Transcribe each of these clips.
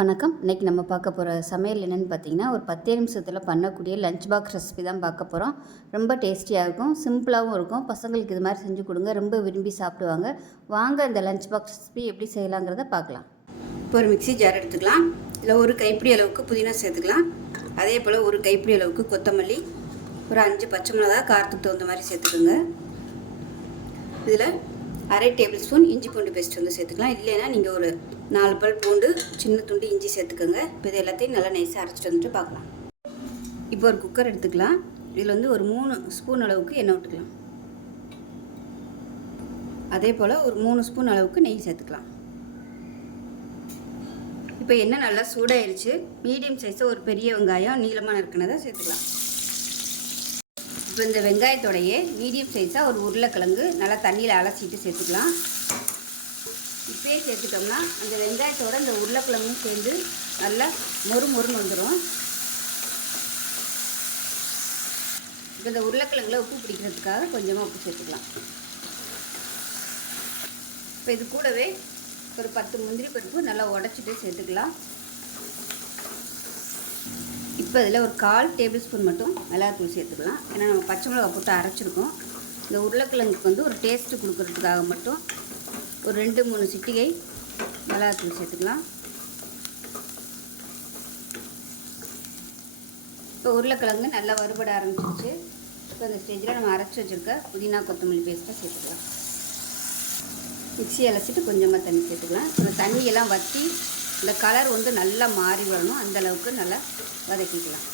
வணக்கம். இன்றைக்கி நம்ம பார்க்க போகிற சமையல் என்னென்னு பார்த்தீங்கன்னா ஒரு பத்தே நிமிஷத்தில் பண்ணக்கூடிய லஞ்ச் பாக்ஸ் ரெசிபி தான் பார்க்க போகிறோம் ரொம்ப டேஸ்டியாக இருக்கும் சிம்பிளாகவும் இருக்கும். பசங்களுக்கு இது மாதிரி செஞ்சு கொடுங்க ரொம்ப விரும்பி சாப்பிடுவாங்க. வாங்க இந்த லஞ்ச் பாக்ஸ் ரெசிபி எப்படி செய்யலாங்கிறத பார்க்கலாம். இப்போ ஒரு மிக்ஸி ஜார் எடுத்துக்கலாம். இல்லை ஒரு கைப்பிடி அளவுக்கு புதினா சேர்த்துக்கலாம். அதே போல் ஒரு கைப்பிடி அளவுக்கு கொத்தமல்லி ஒரு அஞ்சு பச்சை மிளகா காரத்துக்கு தகுந்த மாதிரி சேர்த்துக்கோங்க. இதில் அரை டேபிள் ஸ்பூன் இஞ்சி பூண்டு பேஸ்ட் வந்து சேர்த்துக்கலாம். இல்லைன்னா நீங்கள் ஒரு நாலு பல் பூண்டு சின்ன துண்டு இஞ்சி சேர்த்துக்கோங்க. இப்போ இது எல்லாத்தையும் நல்லா நைஸாக அரைச்சிட்டு வந்துட்டு பார்க்கலாம். இப்போ ஒரு குக்கர் எடுத்துக்கலாம். இதில் வந்து ஒரு மூணு ஸ்பூன் அளவுக்கு எண்ணெய் விட்டுக்கலாம் அதே போல் ஒரு மூணு ஸ்பூன் அளவுக்கு நெய் சேர்த்துக்கலாம். இப்போ எண்ணெய் நல்லா சூடாயிருச்சு. மீடியம் சைஸாக ஒரு பெரிய வெங்காயம் நீளமாக இருக்கிறத சேர்த்துக்கலாம். இப்போ இந்த வெங்காயத்தோடையே மீடியம் சைஸாக ஒரு உருளைக்கிழங்கு நல்லா தண்ணியில் அலசிட்டு சேர்த்துக்கலாம். இப்பயே சேர்த்துட்டோம்னா அந்த வெங்காயத்தோட இந்த உருளைக்கிழங்கும் சேர்ந்து நல்லா மொறு மொறுன்னு வந்துடும் இப்போ இந்த உருளைக்கிழங்குல உப்பு பிடிக்கிறதுக்காக கொஞ்சமாக உப்பு சேர்த்துக்கலாம். இப்போ இது கூடவே ஒரு பத்து முந்திரி பருப்பு நல்லா உடச்சிட்டு சேர்த்துக்கலாம். இப்போ இதில் ஒரு கால் டேபிள் ஸ்பூன் மட்டும் மிளகாத்தூள் சேர்த்துக்கலாம். ஏன்னா நம்ம பச்சை மிளகா போட்டு அரைச்சிருக்கோம். இந்த உருளைக்கிழங்குக்கு வந்து ஒரு டேஸ்ட்டு கொடுக்குறதுக்காக மட்டும் ஒரு ரெண்டு மூணு சிட்டிகை மிளகாத்தூள் சேர்த்துக்கலாம். இப்போ உருளைக்கிழங்கு நல்லா வறுபட ஆரம்பிச்சிருச்சு. இப்போ இந்த ஸ்டேஜில் நம்ம அரைச்சி வச்சுருக்க புதினா கொத்தமல்லி பேஸ்ட்டாக சேர்த்துக்கலாம். மிக்ஸி அலசிட்டு கொஞ்சமாக தண்ணி சேர்த்துக்கலாம். இந்த தண்ணியெல்லாம் வற்றி இந்த கலர் வந்து நல்லா மாறி வரணும். அந்தளவுக்கு நல்லா வதக்கிக்கலாம்.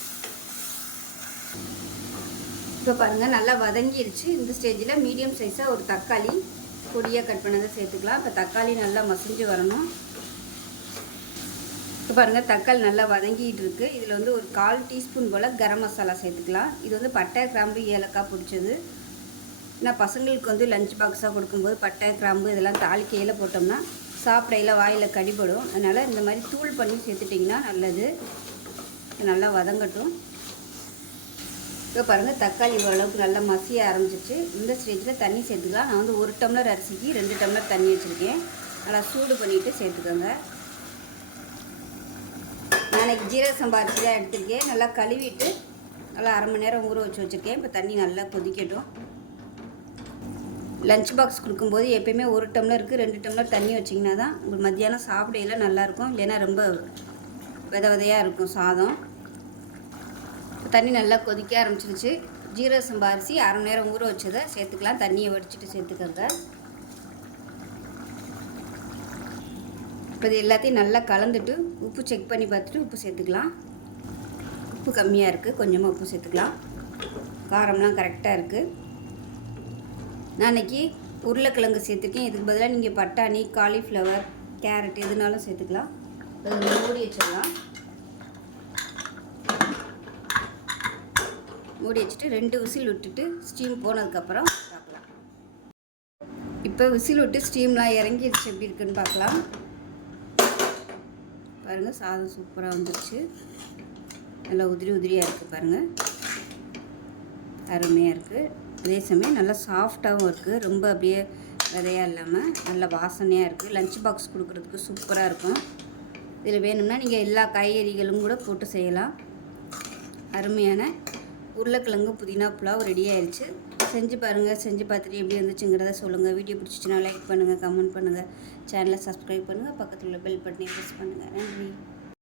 இப்போ பாருங்கள் நல்லா வதங்கிடுச்சு இந்த ஸ்டேஜில் மீடியம் சைஸாக ஒரு தக்காளி பொடியாக கட் பண்ணதை சேர்த்துக்கலாம். இப்போ தக்காளி நல்லா மசிஞ்சு வரணும். இப்போ பாருங்கள் தக்காளி நல்லா வதங்கிட்டு இருக்கு. இதில் வந்து ஒரு கால் டீஸ்பூன் போல் கரம் மசாலா சேர்த்துக்கலாம். இது வந்து பட்டை கிராம்பு ஏலக்காய் பிடிச்சது. நான் பசங்களுக்கு வந்து லஞ்ச் பாக்ஸாக கொடுக்கும்போது பட்டை கிராம்பு இதெல்லாம் தாளிக்கையில் போட்டோம்னா சாப்பிடையில் வாயில் கடிபடும். அதனால் இந்த மாதிரி தூள் பண்ணி சேர்த்துட்டிங்கன்னா நல்லது. நல்லா வதங்கட்டும். இப்போ பாருங்கள் தக்காளி ஓரளவுக்கு நல்லா மசிய ஆரம்பிச்சிச்சு இந்த ஸ்டேஜில் தண்ணி சேர்த்துக்கலாம் நான் வந்து ஒரு டம்ளர் அரிசிக்கு ரெண்டு டம்ளர் தண்ணி வச்சுருக்கேன். நல்லா சூடு பண்ணிவிட்டு சேர்த்துக்கோங்க. நாளைக்கு ஜீரக சம்பா அரிசி தான் எடுத்துருக்கேன். நல்லா கழுவிட்டு நல்லா அரை மணி நேரம் ஊற வச்சு வச்சுருக்கேன். இப்போ தண்ணி நல்லா கொதிக்கட்டும். லஞ்ச் பாக்ஸ் கொடுக்கும்போது எப்பயுமே ஒரு டம்ளருக்கு ரெண்டு டம்ளர் தண்ணி வச்சிங்கன்னா தான் உங்களுக்கு மத்தியானம் சாப்பிடையில நல்லாயிருக்கும் இல்லைன்னா ரொம்ப வித விதையாக இருக்கும் சாதம். தண்ணி நல்லா கொதிக்க ஆரம்பிச்சிருச்சு. ஜீரக சம்பா அரிசி அரை மணி நேரம் ஊற வச்சதை சேர்த்துக்கலாம். தண்ணியை வடிச்சிட்டு சேர்த்துக்கோங்க. இப்போ இது எல்லாத்தையும் நல்லா கலந்துட்டு உப்பு செக் பண்ணி பார்த்துட்டு உப்பு சேர்த்துக்கலாம். உப்பு கம்மியாக இருக்குது கொஞ்சமாக உப்பு சேர்த்துக்கலாம். காரம்லாம் கரெக்டாக இருக்குது நான் அன்றைக்கி உருளைக்கிழங்கு சேர்த்துருக்கேன். இதுக்கு பதிலாக நீங்கள் பட்டாணி காலிஃப்ளவர் கேரட் எதுனாலும் சேர்த்துக்கலாம். மூடி வச்சிடலாம். மூடி வச்சுட்டு ரெண்டு விசில் விட்டுட்டு ஸ்டீம் போனதுக்கப்புறம் பார்க்கலாம். இப்போ விசில் விட்டு ஸ்டீம்லாம் இறங்கிடுச்சு எப்படி இருக்குன்னு பார்க்கலாம். பாருங்கள் சாதம் சூப்பராக வந்துருச்சு. நல்லா உதிரி உதிரியாக இருக்குது பாருங்கள் அருமையாக இருக்குது அதே சமயம் நல்லா சாஃப்டாகவும் இருக்குது ரொம்ப அப்படியே விதையாக இல்லாமல் நல்ல வாசனையாக இருக்குது லஞ்ச் பாக்ஸ் கொடுக்குறதுக்கு சூப்பராக இருக்கும். இதில் வேணும்னா நீங்கள் எல்லா காய்கறிகளும் கூட போட்டு செய்யலாம். அருமையான உருளைக்கிழங்கு புதினா புலாவ் ரெடி ஆயிடுச்சு செஞ்சு பாருங்கள் செஞ்சு பார்த்துட்டு எப்படி இருந்துச்சுங்கிறத சொல்லுங்கள் வீடியோ பிடிச்சிச்சின்னா லைக் பண்ணுங்கள் கமெண்ட் பண்ணுங்கள் சேனலை சப்ஸ்கிரைப் பண்ணுங்கள் பக்கத்தில் உள்ள பெல் பட்டனை ப்ரெஸ் பண்ணுங்கள் நன்றி.